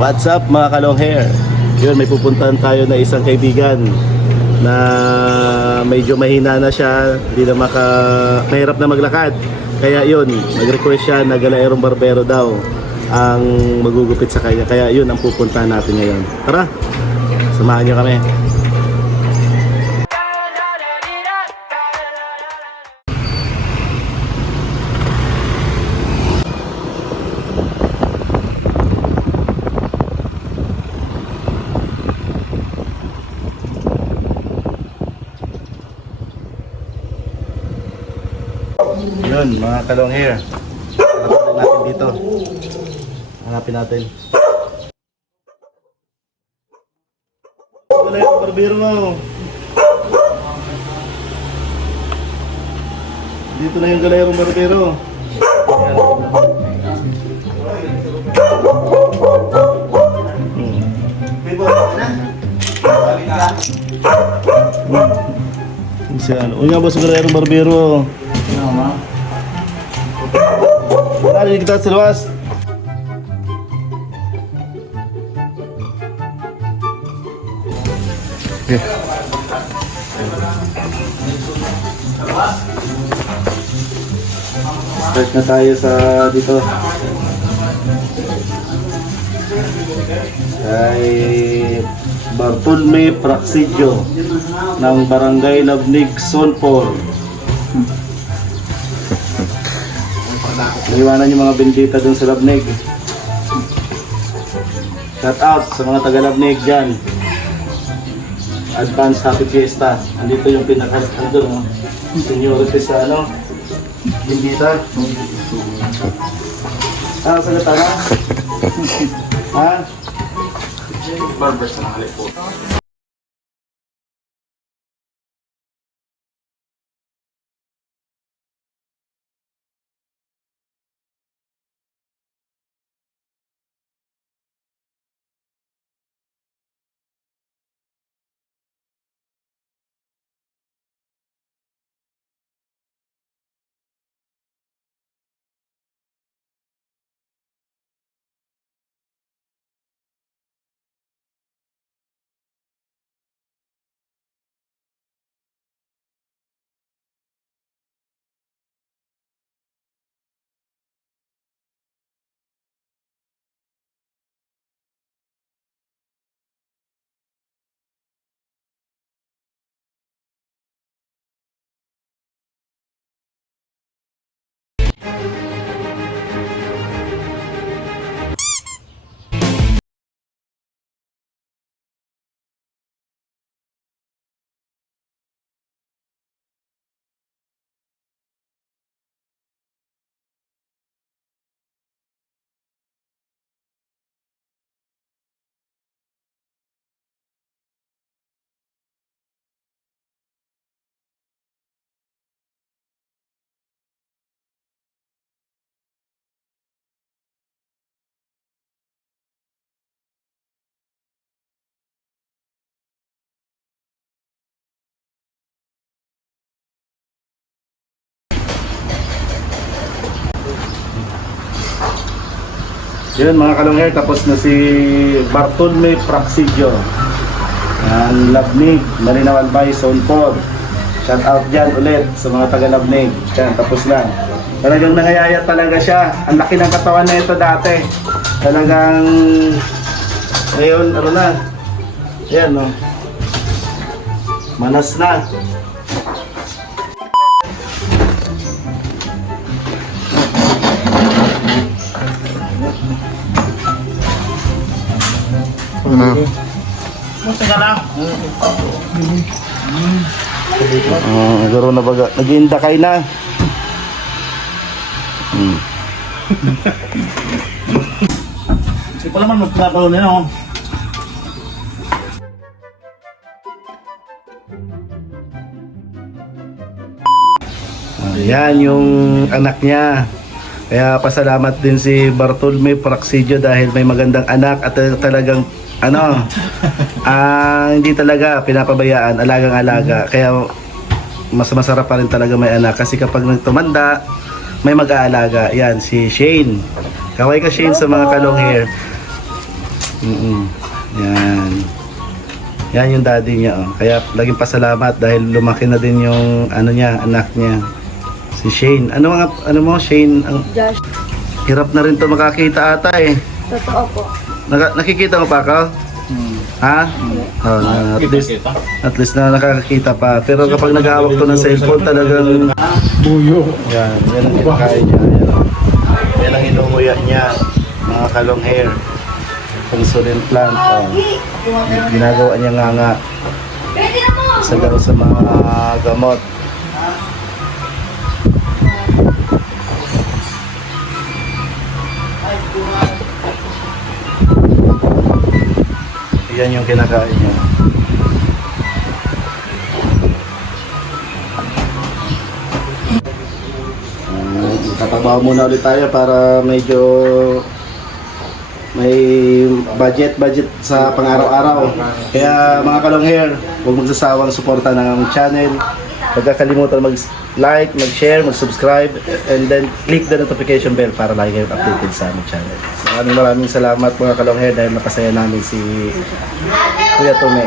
What's up mga kalong hair? Yun, may pupuntahan tayo na isang kaibigan na medyo mahina na siya, hindi na mahirap na maglakad. Kaya yun, nag-request siya na Galaerong Barbero daw ang magugupit sa kanya. Kaya yun ang pupuntahan natin ngayon. Tara, samahan niyo kami. Yun, mga kalong hair. Hanapin natin dito. Hanapin natin. Wala yung barbero mo. Dito na yung Galaerong Barbero. Ayan. O nga ba sa Galaerong Barbero? Narinig kita sa luwas. Okay. Start na tayo sa dito. Kay Bartolome Praxidyo ng Barangay Labnig, Sonpor. Iwanan yung mga bendita dun sa Labnig. Shout out sa mga taga Labnig dyan. Advance Happy Fiesta. Andito yung seniority sa bendita. Sagot na? Ha? Barber sa mga halipo. Yun mga kalong hair, tapos na si Bartolome Praxidyo ng Labnig, Malinaw Albay, Sonpor. Shout out dyan ulit sa mga taga Labnig. Yan, tapos na. Talagang nangayaya talaga siya. Ang laki ng katawan na ito dati. Talagang ngayon, ano na. Yan, no. Manas na. Garo na baga. Nag-iindakay na. Hindi pa naman mas pinapalo nila, oh. Yan yung anak niya. Kaya pasalamat din si Bartolome Praxidyo dahil may magandang anak at talagang hindi talaga pinapabayaan, alagang-alaga. Kaya mas masarap pa rin talaga may anak kasi kapag nagtumanda may mag-aalaga. Yan si Shane. Kaway ka Shane sa mga kalong hair. Yan. Yan yung daddy niya. Oh. Kaya laging pasalamat dahil lumaki na din yung ano niya, anak niya. Si Shane. Ano mo Shane? Josh, Hirap na rin to makakita ata eh. totoo po. Nakikita mo pa ako? Ha? Oh, at least na nakakakita pa. Pero kapag naghahawak to ng cellphone talagang Buyo. yan ang kinakain niya. Yan ang inunguya niya. Mga kalong hair. Insulin plant. Oh. Ginagawa niya nga sa mga gamot. Yan yung kinakain niya. Tatabaho muna ulit tayo para medyo may budget sa pang-araw-araw. Kaya mga kalong hair, huwag magsasawang suporta ng aming channel. Huwag kakalimutan mag-like, mag-share, mag-subscribe, and then click the notification bell para lagi kayong updated sa aming channel. Maraming salamat mga kalong hair dahil napasaya namin si Kuya Tome.